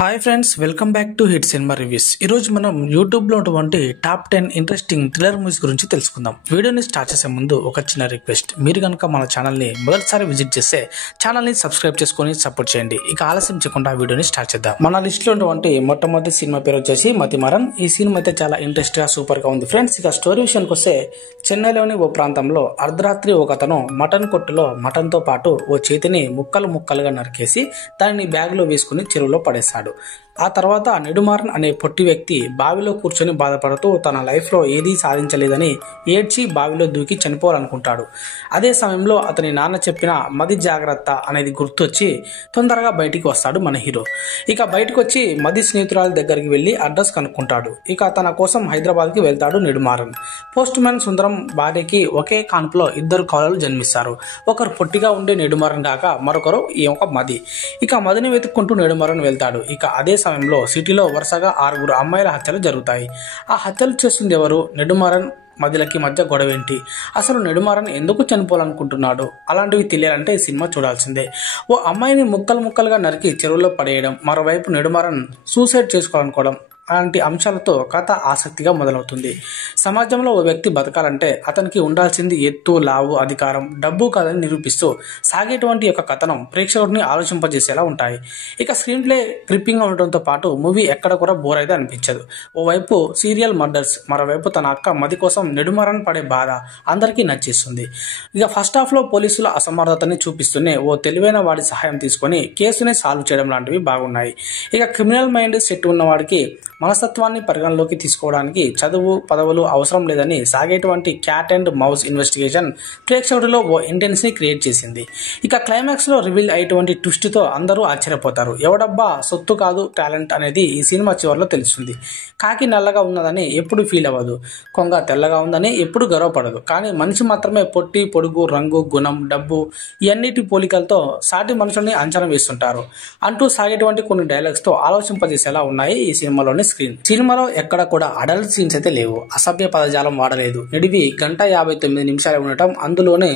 Hi friends, welcome back to hit cinema reviews. ఈరోజు మనం యూట్యూబ్లో ఉన్నటువంటి టాప్ 10 ఇంట్రెస్టింగ్ థ్రిల్లర్ మూవీస్ గురించి తెలుసుకుందాం. వీడియోని స్టార్ట్ చేసే ముందు ఒక చిన్న రిక్వెస్ట్, మీరు కనుక మన ఛానల్ని మొదటిసారి విజిట్ చేస్తే ఛానల్ని సబ్స్క్రైబ్ చేసుకొని సపోర్ట్ చేయండి. ఇక ఆలస్యం చేయకుండా వీడియోని స్టార్ట్ చేద్దాం. మన లిస్ట్లో ఉన్నటువంటి మొట్టమొదటి సినిమా పేరు వచ్చేసి మతిమరన్. ఈ సినిమా అయితే చాలా ఇంట్రెస్ట్గా సూపర్గా ఉంది ఫ్రెండ్స్. ఇక స్టోరీ విషయానికి వస్తే, చెన్నైలోని ఓ ప్రాంతంలో అర్ధరాత్రి ఒక అతను మటన్ కొట్టులో మటన్తో పాటు ఓ చేతిని ముక్కలు ముక్కలుగా నరికేసి దానిని బ్యాగ్లో వేసుకుని చెరువులో పడేశాడు. ఆ తర్వాత నెడుమారన్ అనే పొట్టి వ్యక్తి బావిలో కూర్చొని బాధపడుతూ తన లైఫ్లో ఏదీ సాధించలేదని ఏడ్చి బావిలో దూకి చనిపోవాలనుకుంటాడు. అదే సమయంలో అతని నాన్న చెప్పిన మది జాగ్రత్త అనేది గుర్తొచ్చి తొందరగా బయటికి వస్తాడు మన హీరో. ఇక బయటకు వచ్చి మది స్నేహితురాల దగ్గరికి వెళ్లి అడ్రస్ కనుక్కుంటాడు. ఇక తన కోసం హైదరాబాద్కి వెళ్తాడు నెడుమారన్. పోస్ట్ మ్యాన్ సుందరం భార్యకి ఒకే కాన్పులో ఇద్దరు కవలలు జన్మిస్తారు. ఒకరు పొట్టిగా ఉండే నెడుమారన్ కాక మరొకరు ఈ ఒక మది. ఇక మదిని వెతుక్కుంటూ నెడుమారన్ వెళ్తాడు. ఇక అదే సమయంలో సిటీలో వరుసగా 6 అమ్మాయిల హత్యలు జరుగుతాయి. ఆ హత్యలు చేస్తుంది ఎవరు? నెడుమారన్ మదిలకి మధ్య గొడవేంటి? అసలు నెడుమారన్ ఎందుకు చనిపోవాలనుకుంటున్నాడు? అలాంటివి తెలియాలంటే ఈ సినిమా చూడాల్సిందే. ఓ అమ్మాయిని ముక్కలు ముక్కలుగా నరికి చెరువులో పడేయడం, మరోవైపు నెడుమారన్ సూసైడ్ చేసుకోవాలనుకోవడం, అలాంటి అంశాలతో కథ ఆసక్తిగా మొదలవుతుంది. సమాజంలో ఓ వ్యక్తి బతకాలంటే అతనికి ఉండాల్సింది ఎత్తు, లావు, అధికారం, డబ్బు కాదని నిరూపిస్తూ సాగేటువంటి యొక్క కథనం ప్రేక్షకుడిని ఆలోచింపజేసేలా ఉంటాయి. ఇక స్క్రీన్ ప్లే గ్రిప్పింగ్గా ఉండటంతో పాటు మూవీ ఎక్కడ కూడా బోర్ అయితే అనిపించదు. ఓవైపు సీరియల్ మర్డర్స్, మరోవైపు తన అక్క మది కోసం నెడుమారన్ పడే బాధ అందరికీ నచ్చేస్తుంది. ఇక ఫస్ట్ హాఫ్లో పోలీసుల అసమర్థతని చూపిస్తూనే ఓ తెలివైన వాడి సహాయం తీసుకొని కేసుని సాల్వ్ చేయడం లాంటివి బాగున్నాయి. ఇక క్రిమినల్ మైండ్ సెట్ ఉన్న వాడికి మనస్తత్వాన్ని పరిగణలోకి తీసుకోవడానికి చదువు, పదవులు అవసరం లేదని సాగేటువంటి క్యాట్ అండ్ మౌస్ ఇన్వెస్టిగేషన్ ప్రేక్షకుడిలో ఓ ఇంటెన్స్ ని క్రియేట్ చేసింది. ఇక క్లైమాక్స్ లో రివీల్ అయ్యేటువంటి ట్విస్ట్ తో అందరూ ఆశ్చర్యపోతారు. ఎవడబ్బా సొత్తు కాదు టాలెంట్ అనేది ఈ సినిమా చివరిలో తెలుస్తుంది. కాకి నల్లగా ఉన్నదని ఎప్పుడు ఫీల్ అవ్వదు, కొంగ తెల్లగా ఉందని ఎప్పుడు గర్వపడదు. కానీ మనిషి మాత్రమే పొట్టి, పొడుగు, రంగు, గుణం, డబ్బు ఇవన్నిటి పోలికలతో సాటి మనుషుల్ని అంచనా వేస్తుంటారు అంటూ సాగేటువంటి కొన్ని డైలాగ్స్ తో ఆలోచింపజేసేలా ఉన్నాయి ఈ సినిమాలోని స్క్రీన్. సినిమాలో ఎక్కడ కూడా అడల్ట్ సీన్స్ అయితే లేవు, అసభ్య పదజాలం వాడలేదు. నిడివి 1:59 ఉండటం, అందులోనే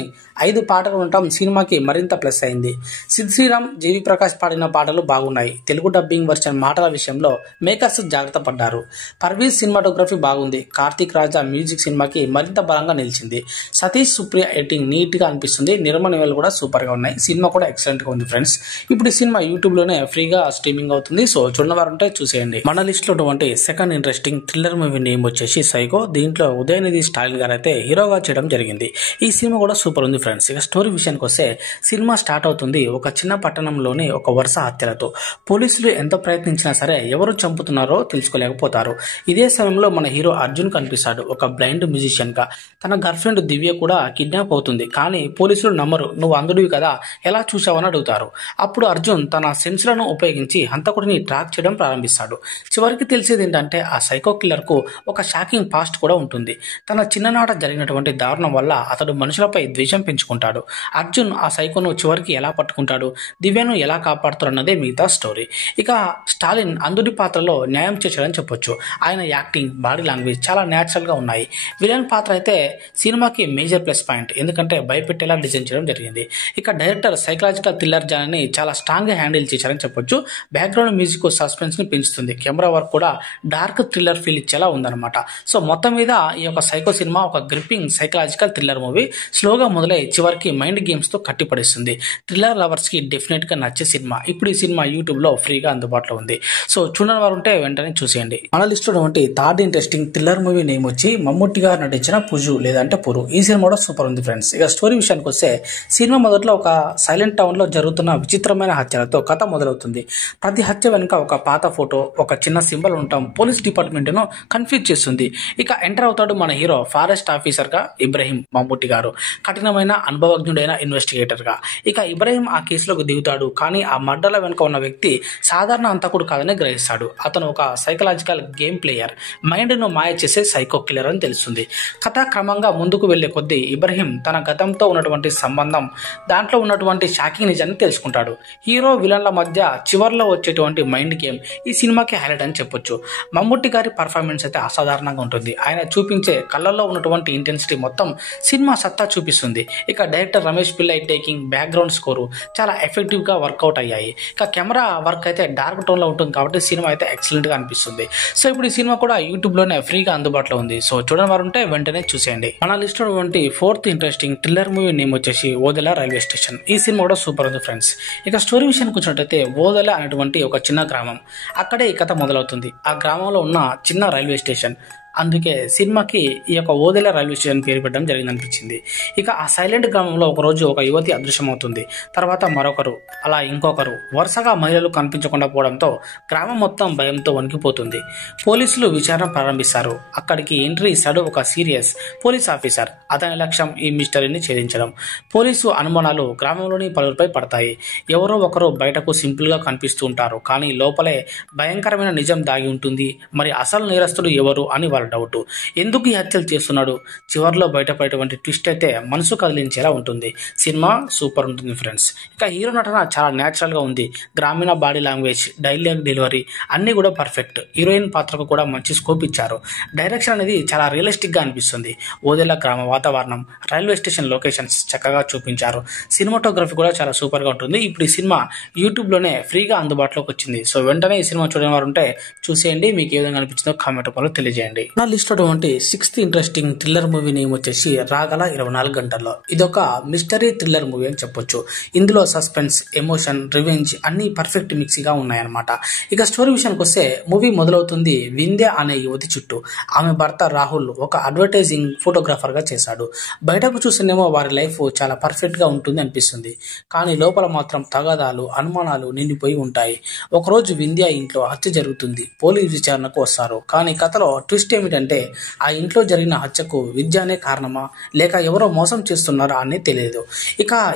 5 పాటలు ఉండటం సినిమాకి మరింత ప్లస్ అయింది. సిద్ శ్రీరామ్, జీవి ప్రకాష్ పాడిన పాటలు బాగున్నాయి. తెలుగు డబ్బింగ్ వర్షన్ మాటల విషయంలో మేకర్స్ జాగ్రత్త పడ్డారు. పర్వీజ్ సినిమాటోగ్రఫీ బాగుంది. కార్తీక్ రాజా మ్యూజిక్ సినిమాకి మరింత బలంగా నిలిచింది. సతీష్ సుప్రియ ఎడిటింగ్ నీట్ గా అనిపిస్తుంది. నిర్మణివలు కూడా సూపర్ గా ఉన్నాయి. సినిమా కూడా ఎక్సలెంట్ గా ఉంది ఫ్రెండ్స్. ఇప్పుడు ఈ సినిమా యూట్యూబ్ లోనే ఫ్రీగా స్ట్రీమింగ్ అవుతుంది. సో చూడవారు ఉంటే చూసేయండి. మన లిస్ట్ లో second interesting thriller movie name వచ్చేసి సైకో. దీంట్లో ఉదయనిధి స్టాలిన్ గారు అయితే హీరోగా చేయడం జరిగింది. ఈ సినిమా కూడా సూపర్ ఉంది ఫ్రెండ్స్. ఇక స్టోరీ విషయానికి వస్తే, సినిమా స్టార్ట్ అవుతుంది ఒక చిన్న పట్టణంలోని ఒక వరుస హత్యలతో. పోలీసులు ఎంత ప్రయత్నించినా సరే ఎవరు చంపుతున్నారో తెలుసుకోలేకపోతారు. ఇదే సమయంలో మన హీరో అర్జున్ కనిపిస్తాడు, ఒక బ్లైండ్ మ్యూజిషియన్ గా. తన గర్ల్ ఫ్రెండ్ దివ్య కూడా కిడ్నాప్ అవుతుంది. కానీ పోలీసులు నమ్మరు. నువ్వు అంధుడివి కదా, ఎలా చూసావని అడుగుతారు. అప్పుడు అర్జున్ తన సెన్స్లను ఉపయోగించి హంతకుడిని ట్రాక్ చేయడం ప్రారంభిస్తాడు. చివరికి తెలిసేది ఏంటంటే, ఆ సైకో కిల్లర్ కు ఒక షాకింగ్ పాస్ట్ కూడా ఉంటుంది. తన చిన్ననాట జరిగినటువంటి దారుణం వల్ల అతడు మనుషులపై ద్వేషం పెంచుకుంటాడు. అర్జున్ ఆ సైకోను చివరికి ఎలా పట్టుకుంటాడు, దివ్యను ఎలా కాపాడుతారన్నదే మిగతా స్టోరీ. ఇక స్టాలిన్ అంధుడి పాత్రలో న్యాయం చేశాడని చెప్పొచ్చు. ఆయన యాక్టింగ్, బాడీ లాంగ్వేజ్ చాలా న్యాచురల్ గా ఉన్నాయి. విలన్ పాత్ర అయితే సినిమాకి మేజర్ ప్లస్ పాయింట్, ఎందుకంటే భయపెట్టేలా డిజైన్ చేయడం జరిగింది. ఇక డైరెక్టర్ సైకలాజికల్ థ్రిల్లర్ జానర్ని చాలా స్ట్రాంగ్ గా హ్యాండిల్ చేశారని చెప్పొచ్చు. బ్యాక్గ్రౌండ్ మ్యూజిక్ సస్పెన్స్ ని పెంచుతుంది. కెమెరా వర్క్ కూడా డార్క్ థ్రిల్లర్ ఫీల్ ఇచ్చేలా ఉందన్నమాట. సో మొత్తం మీద ఈ యొక్క సైకో సినిమా ఒక గ్రిప్పింగ్ సైకలాజికల్ థ్రిల్లర్ మూవీ. స్లోగా మొదలై చివరికి మైండ్ గేమ్స్ తో కట్టిపడిస్తుంది. థ్రిల్లర్ లవర్స్ కి డెఫినెట్ గా నచ్చే సినిమా. ఇప్పుడు ఈ సినిమా యూట్యూబ్ లో ఫ్రీగా అందుబాటులో ఉంది. సో చూడని వారు ఉంటే వెంటనే చూసేయండి. మన లిస్ట్ లో third interesting thriller movie name వచ్చి మమ్ముట్టి గారు నటించిన పుజు లేదంటే పురు. ఈ సినిమా కూడా సూపర్ ఉంది ఫ్రెండ్స్. ఇక స్టోరీ విషయానికి వస్తే, సినిమా మొదట్లో ఒక సైలెంట్ టౌన్ లో జరుగుతున్న విచిత్రమైన హత్యలతో కథ మొదలవుతుంది. ప్రతి హత్య వెనుక ఒక పాత ఫోటో, ఒక చిన్న సింబల్ ఉండటం పోలీస్ డిపార్ట్మెంట్ ను కన్ఫ్యూజ్ చేస్తుంది. ఇక ఎంటర్ అవుతాడు మన హీరో ఫారెస్ట్ ఆఫీసర్ గా ఇబ్రహీం మమ్ముట్టి గారు, కఠినమైన అనుభవజ్ఞుడైన ఇన్వెస్టిగేటర్ గా. ఇక ఇబ్రహీం ఆ కేసులోకి దిగుతాడు. కానీ ఆ మర్డర్ల వెనుక ఉన్న వ్యక్తి సాధారణ అంతకుడు కాదని గ్రహిస్తాడు. అతను ఒక సైకలాజికల్ గేమ్ ప్లేయర్, మైండ్ ను మాయ చేసే సైకో కిల్లర్ అని తెలుస్తుంది. కథ క్రమంగా ముందుకు వెళ్లే కొద్దీ ఇబ్రహీం తన గతంతో ఉన్నటువంటి సంబంధం, దాంట్లో ఉన్నటువంటి షాకింగ్ నిజాన్ని తెలుసుకుంటాడు. హీరో విలన్ల మధ్య చివర్లో వచ్చేటువంటి మైండ్ గేమ్ ఈ సినిమాకి హైలైట్ అని చెప్పొచ్చు. చెప్పొచ్చు. మమ్ముట్టి గారి పర్ఫార్మెన్స్ అయితే అసాధారణంగా ఉంటుంది. ఆయన చూపించే కళ్ళల్లో ఉన్నటువంటి ఇంటెన్సిటీ మొత్తం సినిమా సత్తా చూపిస్తుంది. ఇక director Ramesh Pillai taking, background score చాలా ఎఫెక్టివ్గా వర్కౌట్ అయ్యాయి. ఇక కెమెరా వర్క్ అయితే డార్క్ టోన్లో ఉంటుంది కాబట్టి సినిమా అయితే ఎక్సలెంట్గా అనిపిస్తుంది. సో ఇప్పుడు ఈ సినిమా కూడా యూట్యూబ్లోనే ఫ్రీగా అందుబాటులో ఉంది. సో చూడని వారు ఉంటే వెంటనే చూసేయండి. మన లిస్ట్లో ఉన్నటువంటి fourth interesting thriller movie name వచ్చేసి ఓదెల రైల్వే స్టేషన్. ఈ సినిమా కూడా సూపర్ ఉంది ఫ్రెండ్స్. ఇక స్టోరీ విషయానికి వచ్చినట్టయితే ఓదెల అనేటువంటి ఒక చిన్న గ్రామం, అక్కడే ఈ కథ మొదలవుతుంది. ఆ గ్రామంలో ఉన్న చిన్న రైల్వే స్టేషన్, అందుకే సినిమాకి ఈ యొక్క ఓదెల రైల్వే స్టేషన్ పేరు పెట్టడం జరిగిందనిపించింది. ఇక ఆ సైలెంట్ గ్రామంలో ఒకరోజు ఒక యువతి అదృశ్యమవుతుంది. తర్వాత మరొకరు, అలా ఇంకొకరు, వరుసగా మహిళలు కనిపించకుండా పోవడంతో గ్రామం మొత్తం భయంతో వణికిపోతుంది. పోలీసులు విచారణ ప్రారంభిస్తారు. అక్కడికి ఎంట్రీ ఇస్తాడు ఒక సీరియస్ పోలీస్ ఆఫీసర్. అతని లక్ష్యం ఈ మిస్టరీని ఛేదించడం. పోలీసు అనుమానాలు గ్రామంలోని పలువురిపై పడతాయి. ఎవరో ఒకరు బయటకు సింపుల్గా కనిపిస్తూ ఉంటారు, కానీ లోపలే భయంకరమైన నిజం దాగి ఉంటుంది. మరి అసలు నేరస్తుడు ఎవరు అని డౌట్. ఎందుకు ఈ హత్యలు చేస్తున్నాడు? చివరిలో బయటపడేటువంటి ట్విస్ట్ అయితే మనసు కదిలించేలా ఉంటుంది. సినిమా సూపర్ ఉంటుంది ఫ్రెండ్స్. ఇక హీరో నటన చాలా న్యాచురల్ గా ఉంది. గ్రామీణ బాడీ లాంగ్వేజ్, డైలాగ్ డెలివరీ అన్ని కూడా పర్ఫెక్ట్. హీరోయిన్ పాత్రకు కూడా మంచి స్కోప్ ఇచ్చారు. డైరెక్షన్ అనేది చాలా రియలిస్టిక్ గా అనిపిస్తుంది. ఓదెల గ్రామ వాతావరణం, రైల్వే స్టేషన్ లొకేషన్స్ చక్కగా చూపించారు. సినిమాటోగ్రఫీ కూడా చాలా సూపర్ గా ఉంటుంది. ఇప్పుడు ఈ సినిమా యూట్యూబ్ లోనే ఫ్రీగా అందుబాటులోకి వచ్చింది. సో వెంటనే ఈ సినిమా చూడని వారు ఉంటే చూసేయండి. మీకు ఏ విధంగా అనిపించిందో కామెంట్ రూపంలో తెలియజేయండి. నా లిస్ట్ అటువంటి sixth interesting thriller movie name వచ్చేసి రాగల 24 గంటల్లో. ఇదొక మిస్టరీ థ్రిల్లర్ మూవీ అని చెప్పొచ్చు. ఇందులో సస్పెన్స్, ఎమోషన్, రివెంజ్ అన్ని పర్ఫెక్ట్ మిక్స్ గా ఉన్నాయన్నమాట. ఇక స్టోరీ విషయానికి వస్తే మూవీ మొదలవుతుంది వింధ్య అనే యువతి చుట్టూ. ఆమె భర్త రాహుల్ ఒక అడ్వర్టైజింగ్ ఫోటోగ్రాఫర్ గా చేశాడు. బయటకు చూస్తేనేమో వారి లైఫ్ చాలా పర్ఫెక్ట్ గా ఉంటుంది అనిపిస్తుంది, కానీ లోపల మాత్రం తగాదాలు, అనుమానాలు నిండిపోయి ఉంటాయి. ఒకరోజు వింధ్య ఇంట్లో హత్య జరుగుతుంది. పోలీస్ విచారణకు వస్తారు, కానీ కథలో ట్విస్ట్ ఏమిటంటే ఆ ఇంట్లో జరిగిన హత్యకు విద్యనే కారణమా లేక ఎవరో మోసం చేస్తున్నారా అని తెలియదు.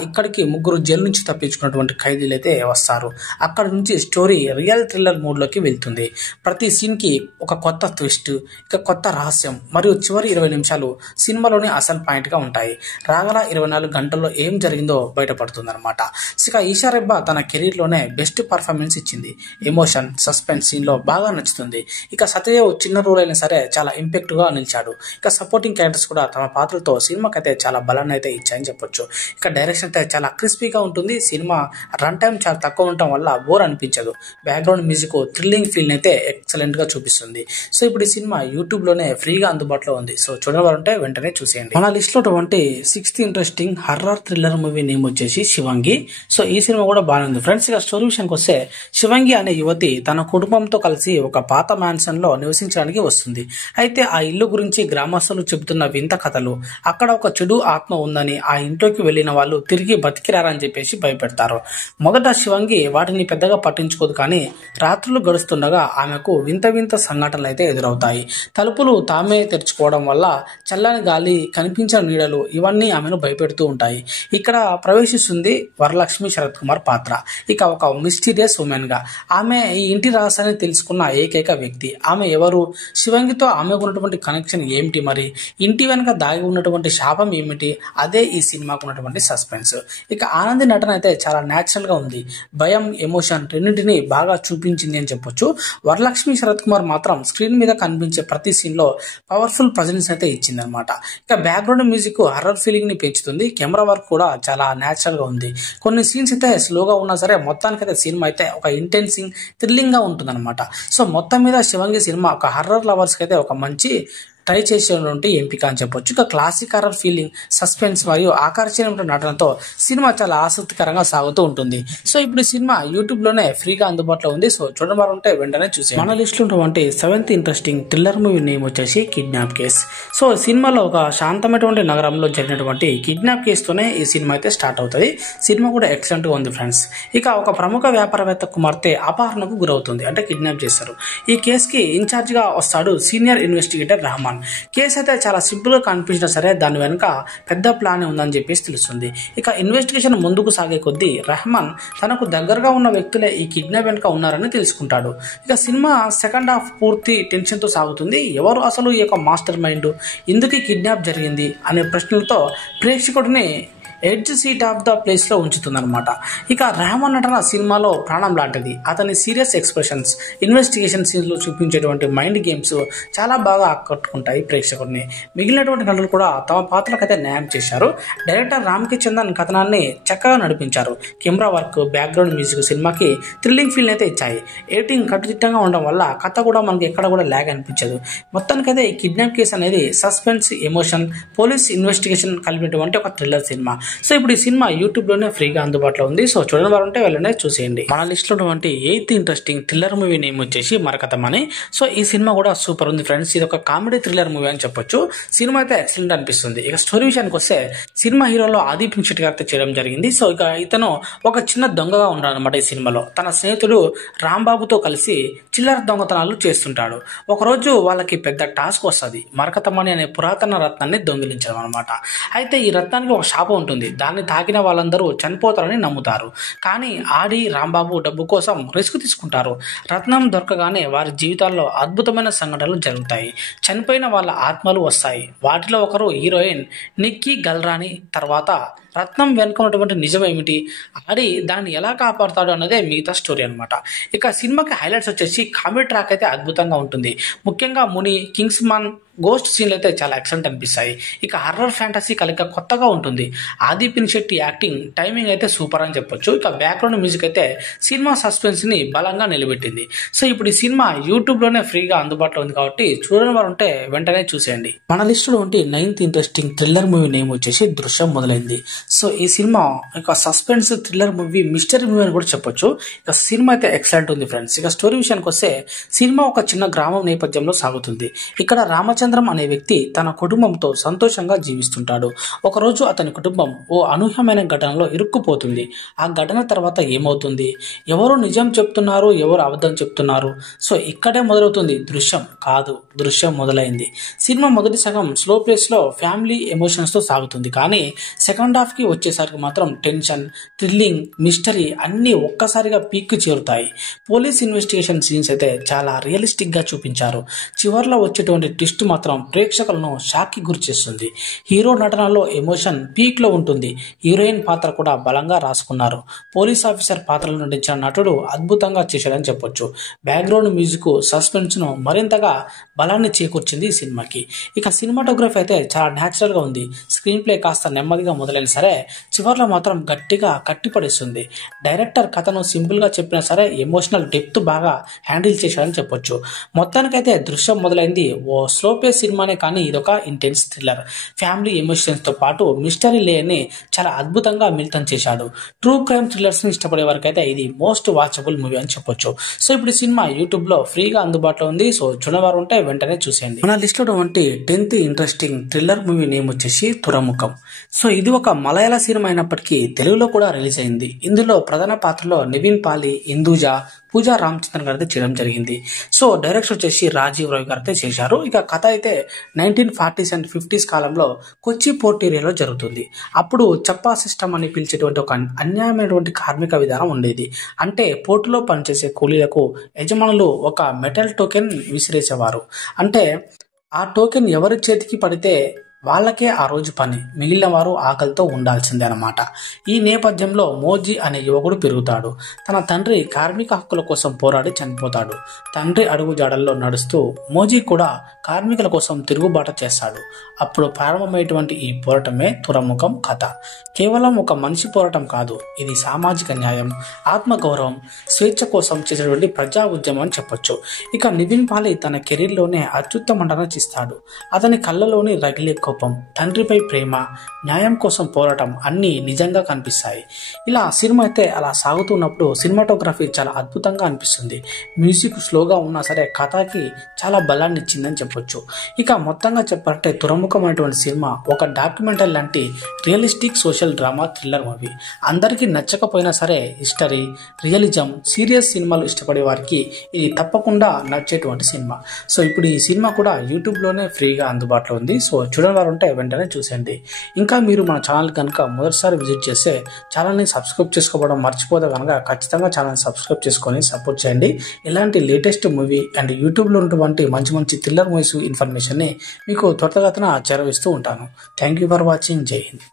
ఇక్కడికి ముగ్గురు జైలు నుంచి తప్పించుకున్నటువంటి ఖైదీలు అయితే వస్తారు. అక్కడ నుంచి స్టోరీ రియల్ థ్రిల్లర్ మూడ్ లోకి వెళ్తుంది. ప్రతి సీన్ కి ఒక కొత్త ట్విస్ట్, ఇక కొత్త రహస్యం మరియు చివరి 20 నిమిషాలు సినిమాలోని అసలు పాయింట్ గా ఉంటాయి. రాగల 24 గంటల్లో ఏం జరిగిందో బయటపడుతుంది అనమాట. ఇక ఈషా రెబ్బా తన కెరీర్ లోనే బెస్ట్ పర్ఫార్మెన్స్ ఇచ్చింది. ఎమోషన్, సస్పెన్స్ సీన్ లో బాగా నచ్చుతుంది. ఇక సత్యదేవ్ చిన్న రోల్ అయినా సరే చాలా ఇంపాక్ట్ గా నిలిచాడు. ఇక సపోర్టింగ్ క్యారెక్టర్స్ కూడా తమ పాత్రలతో సినిమాకి అయితే చాలా బలాన్ని అయితే ఇచ్చాయని చెప్పొచ్చు. ఇక డైరెక్షన్ అయితే చాలా క్రిస్పీగా ఉంటుంది. సినిమా రన్ టైం చాలా తక్కువ ఉండటం వల్ల బోర్ అనిపించదు. బ్యాక్గ్రౌండ్ మ్యూజిక్ థ్రిల్లింగ్ ఫీల్ అయితే ఎక్సలెంట్ గా చూపిస్తుంది. సో ఇప్పుడు ఈ సినిమా యూట్యూబ్ లోనే ఫ్రీగా అందుబాటులో ఉంది. సో చూడాలంటే వెంటనే చూసేయండి. మన లిస్ట్ లో ఉన్నటువంటి sixth interesting horror thriller movie name వచ్చేసి శివంగి. సో ఈ సినిమా కూడా బాగానే ఉంది ఫ్రెండ్స్. ఇక స్టోరీ విషయానికి వస్తే శివంగి అనే యువతి తన కుటుంబంతో కలిసి ఒక పాత మ్యాన్షన్ లో నివసించడానికి వస్తుంది. అయితే ఆ ఇల్లు గురించి గ్రామస్తులు చెబుతున్న వింత కథలు, అక్కడ ఒక చెడు ఆత్మ ఉందని, ఆ ఇంట్లోకి వెళ్లిన వాళ్ళు తిరిగి బతికిరారని చెప్పేసి భయపెడతారు. మొదట శివంగి వాటిని పెద్దగా పట్టించుకోదు, కానీ రాత్రులు గడుస్తుండగా ఆమెకు వింత వింత సంఘటనలు అయితే ఎదురవుతాయి. తలుపులు తామే తెరుచుకోవడం వల్ల చల్లని గాలి, కనిపించిన నీడలు ఇవన్నీ ఆమెను భయపెడుతూ ఉంటాయి. ఇక్కడ ప్రవేశిస్తుంది వరలక్ష్మి శరత్ కుమార్ పాత్ర. ఇక ఒక మిస్టీరియస్ ఉమెన్ గా ఆమె ఈ ఇంటి రహస్యాన్ని తెలుసుకున్న ఏకైక వ్యక్తి. ఆమె ఎవరు? శివంగితో ఆమెకు ఉన్నటువంటి కనెక్షన్ ఏమిటి? మరి ఇంటి వెనుక దాగి ఉన్నటువంటి శాపం ఏమిటి? అదే ఈ సినిమాకు ఉన్నటువంటి సస్పెన్స్. ఇక ఆనంది నటన అయితే చాలా న్యాచురల్ గా ఉంది. భయం, ఎమోషన్ రెండింటిని బాగా చూపించింది అని చెప్పొచ్చు. వరలక్ష్మి శరత్ కుమార్ మాత్రం స్క్రీన్ మీద కనిపించే ప్రతి సీన్ లో పవర్ఫుల్ ప్రజెన్స్ అయితే ఇచ్చింది అనమాట. ఇక బ్యాక్గ్రౌండ్ మ్యూజిక్ హర్రర్ ఫీలింగ్ ని పెంచుతుంది. కెమెరా వర్క్ కూడా చాలా న్యాచురల్ గా ఉంది. కొన్ని సీన్స్ అయితే స్లోగా ఉన్నా సరే మొత్తానికైతే సినిమా అయితే ఒక ఇంటెన్సింగ్, థ్రిల్లింగ్ గా ఉంటుంది అనమాట. సో మొత్తం మీద శివంగి సినిమా ఒక హర్రర్ లవర్స్ కి అయితే ఒక మంచి ట్రై చేసేటువంటి ఎంపిక అని చెప్పొచ్చు. ఇక క్లాసిక్ హర్రర్ ఫీలింగ్, సస్పెన్స్ మరియు ఆకర్షణీయమైన నటనతో సినిమా చాలా ఆసక్తికరంగా సాగుతూ ఉంటుంది. సో ఇప్పుడు ఈ సినిమా యూట్యూబ్ లోనే ఫ్రీగా అందుబాటులో ఉంది. సో చూడడం వారు ఉంటే వెంటనే చూసి. మన లిస్ట్ లో ఉన్నటువంటి seventh interesting thriller movie name వచ్చేసి కిడ్నాప్ కేస్. సో సినిమాలో ఒక శాంతమైనటువంటి నగరంలో జరిగినటువంటి కిడ్నాప్ కేసుతోనే ఈ సినిమా అయితే స్టార్ట్ అవుతుంది. సినిమా కూడా ఎక్సలెంట్ గా ఉంది ఫ్రెండ్స్. ఇక ఒక ప్రముఖ వ్యాపారవేత్త కుమార్తె అపహరణకు గురవుతుంది, అంటే కిడ్నాప్ చేస్తారు. ఈ కేసుకి ఇన్ఛార్జ్ గా వస్తాడు సీనియర్ ఇన్వెస్టిగేటర్ రెహమాన్. కేసు అయితే చాలా సింపుల్ గా కనిపించినా సరే దాని వెనుక పెద్ద ప్లాన్ ఉందని చెప్పేసి తెలుస్తుంది. ఇక ఇన్వెస్టిగేషన్ ముందుకు సాగే కొద్దీ రెహమాన్ తనకు దగ్గరగా ఉన్న వ్యక్తులే ఈ కిడ్నాప్ వెనుక ఉన్నారని తెలుసుకుంటాడు. ఇక సినిమా సెకండ్ హాఫ్ పూర్తి టెన్షన్ తో సాగుతుంది. ఎవరు అసలు ఈ యొక్క మాస్టర్ మైండ్, ఎందుకు కిడ్నాప్ జరిగింది అనే ప్రశ్నలతో ప్రేక్షకుడిని edge seat of the place లో ఉంచుతుందన్నమాట. ఇక రెహమాన్ నటన సినిమాలో ప్రాణం లాంటిది. అతని సీరియస్ ఎక్స్ప్రెషన్స్, ఇన్వెస్టిగేషన్ సీన్స్ లో చూపించేటువంటి మైండ్ గేమ్స్ చాలా బాగా ఆకట్టుకుంటాయి ప్రేక్షకుడిని. మిగిలినటువంటి నటులు కూడా తమ పాత్రలకైతే న్యాయం చేశారు. డైరెక్టర్ రామ్కి చందన్ కథనాన్ని చక్కగా నడిపించారు. కెమెరా వర్క్, బ్యాక్గ్రౌండ్ మ్యూజిక్ సినిమాకి థ్రిల్లింగ్ ఫీల్ అయితే ఇచ్చాయి. ఎడిటింగ్ కట్టుదిట్టంగా ఉండడం వల్ల కథ కూడా మనకి ఎక్కడ కూడా ల్యాగ్ అనిపించదు. మొత్తానికైతే ఈ కిడ్నాప్ కేసు అనేది సస్పెన్స్, ఎమోషన్, పోలీస్ ఇన్వెస్టిగేషన్ కలిపినటువంటి ఒక థ్రిల్లర్ సినిమా. సో ఇప్పుడు ఈ సినిమా యూట్యూబ్ లోనే ఫ్రీగా అందుబాటులో ఉంది. సో చూడని వారు ఉంటే వెళ్ళండి, చూసేయండి. మన లిస్ట్ లో ఉన్నటువంటి 8th interesting thriller movie name వచ్చేసి మరకతమని. సో ఈ సినిమా కూడా సూపర్ ఉంది ఫ్రెండ్స్. ఇది ఒక కామెడీ థ్రిల్లర్ మూవీ అని చెప్పొచ్చు. సినిమా అయితే ఎక్సలెంట్ అనిపిస్తుంది. ఇక స్టోరీ విషయానికి వస్తే సినిమా హీరోలో ఆది పినిశెట్టి గారితో చేయడం జరిగింది. సో ఇక ఇతను ఒక చిన్న దొంగగా ఉన్నాడనమాట. ఈ సినిమాలో తన స్నేహితుడు రాంబాబుతో కలిసి చిల్లర దొంగతనాలు చేస్తుంటాడు. ఒకరోజు వాళ్ళకి పెద్ద టాస్క్ వస్తుంది, మరకతమణి అనే పురాతన రత్నాన్ని దొంగిలించడం అనమాట. అయితే ఈ రత్నానికి ఒక శాపం ఉంటుంది. దాన్ని తాకిన వాళ్ళందరూ చనిపోతారని నమ్ముతారు. కానీ ఆడి, రాంబాబు డబ్బు కోసం రిస్క్ తీసుకుంటారు. రత్నం దొరకగానే వారి జీవితాల్లో అద్భుతమైన సంఘటనలు జరుగుతాయి. చనిపోయిన వాళ్ళ ఆత్మలు వస్తాయి. వాటిలో ఒకరు హీరోయిన్ నిక్కీ గల్రాని. తర్వాత రత్నం వెనుకున్నటువంటి నిజం ఏమిటి, ఆడి దాన్ని ఎలా కాపాడుతాడు అన్నదే మిగతా స్టోరీ అనమాట. ఇక సినిమాకి హైలైట్స్ వచ్చేసి కామెడీ ట్రాక్ అయితే అద్భుతంగా ఉంటుంది. ముఖ్యంగా ముని, కింగ్స్మాన్, గోస్ట్ సీన్లు అయితే చాలా ఎక్సలెంట్ అనిపిస్తాయి. ఇక హర్రర్ ఫ్యాంటసీ కలిక కొత్తగా ఉంటుంది. ఆది పినిశెట్టి యాక్టింగ్, టైమింగ్ అయితే సూపర్ అని చెప్పొచ్చు. ఇక బ్యాక్గ్రౌండ్ మ్యూజిక్ అయితే సినిమా సస్పెన్స్ ని బలంగా నిలబెట్టింది. సో ఇప్పుడు ఈ సినిమా యూట్యూబ్ లోనే ఫ్రీగా అందుబాటులో ఉంది కాబట్టి చూడని వారు ఉంటే వెంటనే చూసేయండి. మన లిస్టులో ఉంటే 9th interesting thriller movie name వచ్చేసి దృశ్యం మొదలైంది. సో ఈ సినిమా ఇక suspense thriller movie, mystery movie అని కూడా చెప్పొచ్చు. ఇక సినిమా అయితే ఎక్సలెంట్ ఉంది ఫ్రెండ్స్. ఇక స్టోరీ విషయానికి వస్తే సినిమా ఒక చిన్న గ్రామం నేపథ్యంలో సాగుతుంది. ఇక్కడ రామచంద్రం అనే వ్యక్తి తన కుటుంబంతో సంతోషంగా జీవిస్తుంటాడు. ఒకరోజు అతని కుటుంబం ఓ అనూహ్యమైన ఘటనలో ఇరుక్కుపోతుంది. ఆ ఘటన తర్వాత ఏమవుతుంది, ఎవరు నిజం చెప్తున్నారు, ఎవరు అబద్ధం చెప్తున్నారు, సో ఇక్కడే మొదలవుతుంది దృశ్యం కాదు దృశ్యం మొదలైంది. సినిమా మొదటి సగం స్లో పేస్ లో ఫ్యామిలీ ఎమోషన్స్ తో సాగుతుంది. కానీ సెకండ్ హాఫ్ కి వచ్చేసరికి మాత్రం టెన్షన్, థ్రిల్లింగ్, మిస్టరీ అన్ని ఒక్కసారిగా పీక్ చేరుతాయి. పోలీస్ ఇన్వెస్టిగేషన్ సీన్స్ అయితే చాలా రియలిస్టిక్ గా చూపించారు. చివర్లో వచ్చేటువంటి ట్విస్ట్ మాత్రం ప్రేక్షకులను షాక్ కి గురి చేస్తుంది. హీరో నటనలో ఎమోషన్ పీక్ లో ఉంటుంది. హీరోయిన్ పాత్ర కూడా బలంగా రాసుకున్నారు. పోలీస్ ఆఫీసర్ పాత్రలో నటించిన నటుడు అద్భుతంగా చేశాడని చెప్పొచ్చు. బ్యాక్గ్రౌండ్ మ్యూజిక్ సస్పెన్స్ ను మరింతగా బలాన్ని చేకూర్చింది ఈ సినిమాకి. ఇక సినిమాటోగ్రఫీ అయితే చాలా న్యాచురల్ గా ఉంది. స్క్రీన్ ప్లే కాస్త నెమ్మదిగా మొదలైన సరే చివర్లో మాత్రం గట్టిగా కట్టిపడేస్తుంది. డైరెక్టర్ కథను సింపుల్ గా చెప్పినా సరే ఎమోషనల్ డెప్త్ బాగా హ్యాండిల్ చేశాడని చెప్పొచ్చు. మొత్తానికైతే దృశ్యం మొదలైంది ఓ స్లో పేస్ సినిమానే, కానీ ఇదొక ఇంటెన్స్ థ్రిల్లర్. ఫ్యామిలీ ఎమోషన్స్ తో పాటు మిస్టరీ లేయర్ ని చాలా అద్భుతంగా మిళితం చేశాడు. ట్రూ క్రైమ్ థ్రిల్లర్స్ ని ఇష్టపడే వరకు అయితే ఇది మోస్ట్ వాచబుల్ మూవీ అని చెప్పొచ్చు. సో ఇప్పుడు ఈ సినిమా యూట్యూబ్ లో ఫ్రీగా అందుబాటులో ఉంది. సో చూడవారు ఉంటే వెంటనే చూసేయండి. మన లిస్ట్ లో వంటి 10th interesting thriller movie name వచ్చేసి తురముఖం. సో ఇది ఒక మలయాళ సినిమా అయినప్పటికీ తెలుగులో కూడా రిలీజ్ అయింది. ఇందులో ప్రధాన పాత్రలో నివిన్ పాలి, ఇందూజా, పూజా రామచంద్రన్ గారితో చేయడం జరిగింది. సో డైరెక్టర్ వచ్చేసి రాజీవ్ రవి గారితో చేశారు. ఇక కథ అయితే 1940s and 50s కాలంలో కొచ్చి పోర్ట్ ఏరియాలో జరుగుతుంది. అప్పుడు చప్పా సిస్టమ్ అని పిలిచేటువంటి ఒక అన్యాయమైనటువంటి కార్మిక విధానం ఉండేది. అంటే పోర్టులో పనిచేసే కూలీలకు యజమానులు ఒక మెటల్ టోకెన్ విసిరేసేవారు. అంటే ఆ టోకెన్ ఎవరి చేతికి పడితే వాళ్ళకే ఆ రోజు పని, మిగిలిన వారు ఆకలితో ఉండాల్సిందే అన్నమాట. ఈ నేపథ్యంలో మోజీ అనే యువకుడు పెరుగుతాడు. తన తండ్రి కార్మిక హక్కుల కోసం పోరాడి చనిపోతాడు. తండ్రి అడుగు జాడల్లో నడుస్తూ మోజీ కూడా కార్మికుల కోసం తిరుగుబాటు చేస్తాడు. అప్పుడు ప్రారంభమైనటువంటి ఈ పోరాటమే తురముఖం కథ. కేవలం ఒక మనిషి పోరాటం కాదు, ఇది సామాజిక న్యాయం, ఆత్మగౌరవం, స్వేచ్ఛ కోసం చేసేటువంటి ప్రజా ఉద్యమం అని చెప్పొచ్చు. ఇక నివిన్ పాలి తన కెరీర్ లోనే అత్యుత్తమ నటన చేస్తాడు. అతని కళ్ళలోని రగిలే కోపం, తండ్రిపై ప్రేమ, న్యాయం కోసం పోరాటం అన్నీ నిజంగా కనిపిస్తాయి. ఇలా సినిమా అయితే అలా సాగుతున్నప్పుడు సినిమాటోగ్రఫీ చాలా అద్భుతంగా అనిపిస్తుంది. మ్యూజిక్ స్లోగా ఉన్నా సరే కథకి చాలా బలాన్ని ఇచ్చిందని చెప్పొచ్చు. ఇక మొత్తంగా చెప్పాలంటే తురముఖం అనేటువంటి సినిమా ఒక డాక్యుమెంటరీ లాంటి realistic social drama thriller movie. అందరికీ నచ్చకపోయినా సరే హిస్టరీ, రియలిజం, సీరియస్ సినిమాలు ఇష్టపడే వారికి ఇది తప్పకుండా నచ్చేటువంటి సినిమా. సో ఇప్పుడు ఈ సినిమా కూడా యూట్యూబ్ లోనే ఫ్రీగా అందుబాటులో ఉంది. సో చూడండి వారు ఉంటే వెంటనే చూసేయండి. ఇంకా మీరు మన ఛానల్ కనుక మొదటిసారి విజిట్ చేస్తే ఛానల్ని సబ్స్క్రైబ్ చేసుకోవడం మర్చిపోతే కనుక ఖచ్చితంగా ఛానల్ సబ్స్క్రైబ్ చేసుకొని సపోర్ట్ చేయండి. ఇలాంటి లేటెస్ట్ మూవీ అండ్ యూట్యూబ్లో ఉన్నటువంటి మంచి మంచి థ్రిల్లర్ మూవీస్ ఇన్ఫర్మేషన్ని మీకు త్వరతగతిన చేరవేస్తూ ఉంటాను. Thank you for watching. జై హింద్.